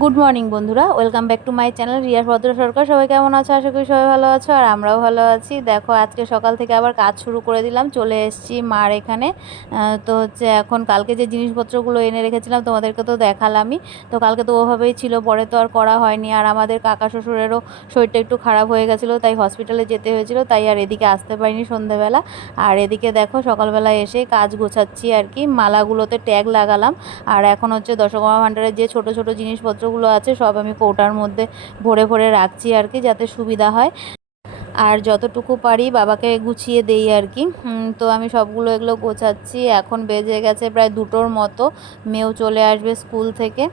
Good morning বন্ধুরা। Welcome back to my channel Riya Bhadra Sarkar সবাই কেমন আছো? আশা করি সবাই ভালো আছো, আর আমরাও ভালো আছি। দেখো, আজকে সকাল থেকে আবার কাজ শুরু করে দিলাম, চলে এসেছি মার এখানে। তো হচ্ছে এখন কালকে যে জিনিসপত্রগুলো এনে রেখেছিলাম, তোমাদেরকে তো দেখালামই। তো কালকে তো ওভাবেই ছিল, পরে তো আর করা হয়নি। আর আমাদের কাকা শ্বশুরেরও শরীরটা একটু খারাপ হয়ে গেছিল, তাই হসপিটালে যেতে হয়েছিল, তাই আর এদিকে আসতে পারিনি সন্ধেবেলা। আর এদিকে দেখো, সকালবেলা এসে কাজ গোছাচ্ছি আর কি। মালাগুলোতে ট্যাগ লাগালাম। আর এখন হচ্ছে দশকর্মা ভাণ্ডারের যে ছোট ছোট জিনিসপত্রগুলো আছে সব আমি কৌটার মধ্যে ভরে ভরে রাখছি আর কি যাতে সুবিধা হয়। আর যতটুকু পারি বাবাকে গুছিয়ে দেই আর কি। তো আমি সবগুলো এগুলো গোছাচ্ছি। এখন বেজে গেছে প্রায় দুটোর মতো। মেয়েও চলে আসবে স্কুল থেকে।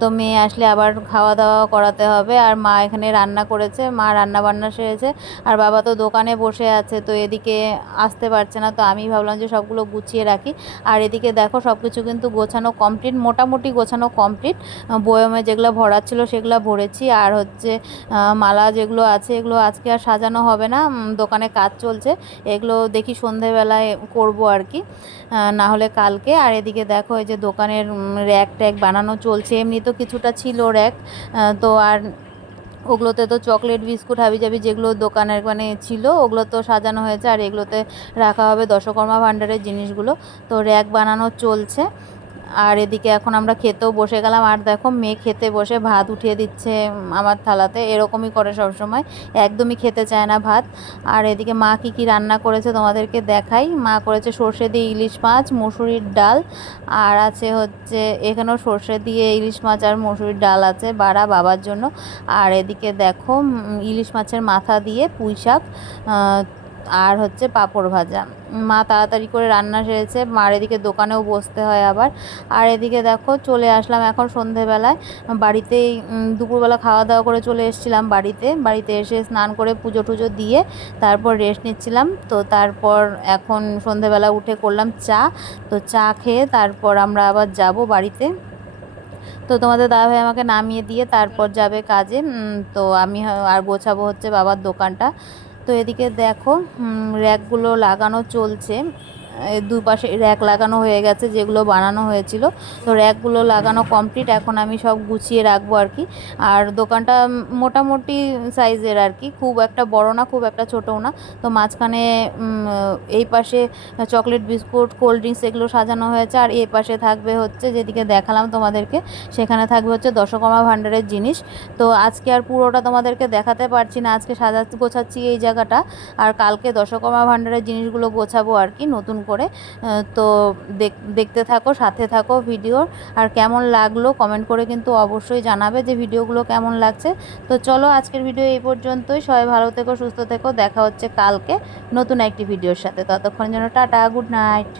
তো মেয়ে আসলে আবার খাওয়া দাওয়া করাতে হবে। আর মা এখানে রান্না করেছে। মা রান্না বান্না সেরেছে। আর বাবা তো দোকানে বসে আছে। তো এদিকে আসতে পারছে না। তো আমি ভাবলাম যে সবগুলো গুছিয়ে রাখি। আর এদিকে দেখো সব কিছু কিন্তু গোছানো কমপ্লিট, মোটামুটি গোছানো কমপ্লিট। বয়মে যেগুলো ভরার ছিল সেগুলো ভরেছি। আর হচ্ছে মালা যেগুলো আছে, এগুলো আজকে আর সাজানো হবে না দোকানে কাজ চলছে। এগুলো দেখি সন্ধেবেলায় করব আর কি না হলে কালকে। আর এদিকে দেখো, এই যে দোকানের র্যাক ট্যাক বানানো চলছে। এমনি তো কিছুটা ছিল র্যাক তো আর ওগুলোতে তো চকলেট, বিস্কুট হাবি হাবিজাবি যেগুলো দোকানের মানে ছিল, ওগুলো তো সাজানো হয়েছে। আর এগুলোতে রাখা হবে দশকর্মা ভাণ্ডারের জিনিসগুলো। তো র্যাক বানানো চলছে। আর এদিকে এখন আমরা খেতেও বসে গেলাম। আর দেখো, মেয়ে খেতে বসে ভাত উঠিয়ে দিচ্ছে আমার থালাতে। এরকমই করে সব সময় একদমই খেতে চায় না ভাত। আর এদিকে মা কি কি রান্না করেছে তোমাদেরকে দেখাই। মা করেছে সর্ষে দিয়ে ইলিশ মাছ, মুসুরির ডাল। আর আছে হচ্ছে, এখানেও সর্ষে দিয়ে ইলিশ মাছ আর মুসুরির ডাল আছে বাড়া বাবার জন্য। আর এদিকে দেখো ইলিশ মাছের মাথা দিয়ে পুঁই শাক আর হচ্ছে পাঁপড় ভাজা। মা তাড়াতাড়ি করে রান্না সেরেছে, মার এদিকে দোকানেও বসতে হয় আবার। আর এদিকে দেখো চলে আসলাম এখন সন্ধেবেলায়। বাড়িতেই দুপুরবেলা খাওয়া দাওয়া করে চলে এসেছিলাম বাড়িতে। বাড়িতে এসে স্নান করে পুজো টুজো দিয়ে তারপর রেস্ট নিচ্ছিলাম। তো তারপর এখন সন্ধেবেলা উঠে করলাম চা। তো চা খেয়ে তারপর আমরা আবার যাব বাড়িতে। তো তোমাদের দাদাভাই আমাকে নামিয়ে দিয়ে তারপর যাবে কাজে। তো আমি আর গোছাবো হচ্ছে বাবার দোকানটা। তো এদিকে দেখো র্যাকগুলো লাগানো চলছে। দুপাশে র্যাক লাগানো হয়ে গেছে, যেগুলো বানানো হয়েছিল। তো র্যাকগুলো লাগানো কমপ্লিট, এখন আমি সব গুছিয়ে রাখব আর কি। আর দোকানটা মোটামুটি সাইজের আর কি, খুব একটা বড় না, খুব একটা ছোটও না। তো মাঝখানে এই পাশে চকলেট বিস্কুট, কোল্ড ড্রিঙ্কস এগুলো সাজানো হয়েছে, আর এই পাশে থাকবে হচ্ছে, যেদিকে দেখালাম তোমাদেরকে, সেখানে থাকবে হচ্ছে দশকর্মা ভাণ্ডারের জিনিস। তো আজকে আর পুরোটা তোমাদেরকে দেখাতে পারছি না, আজকে সাজা গোছাচ্ছি এই জায়গাটা। আর কালকে দশকর্মা ভাণ্ডারের জিনিসগুলো গোছাবো আর কি, নতুন করে তো দেখ- দেখতে থাকো, সাথে থাকো ভিডিওর। আর কেমন লাগল কমেন্ট করে কিন্তু অবশ্যই জানাবে যে ভিডিওগুলো কেমন লাগছে। তো চলো আজকের ভিডিও এই পর্যন্তই। সবাই ভালো থেকো, সুস্থ থেকো। দেখা হচ্ছে কালকে নতুন একটি ভিডিওর সাথে। ততক্ষণ জন্য টাটা, গুড নাইট।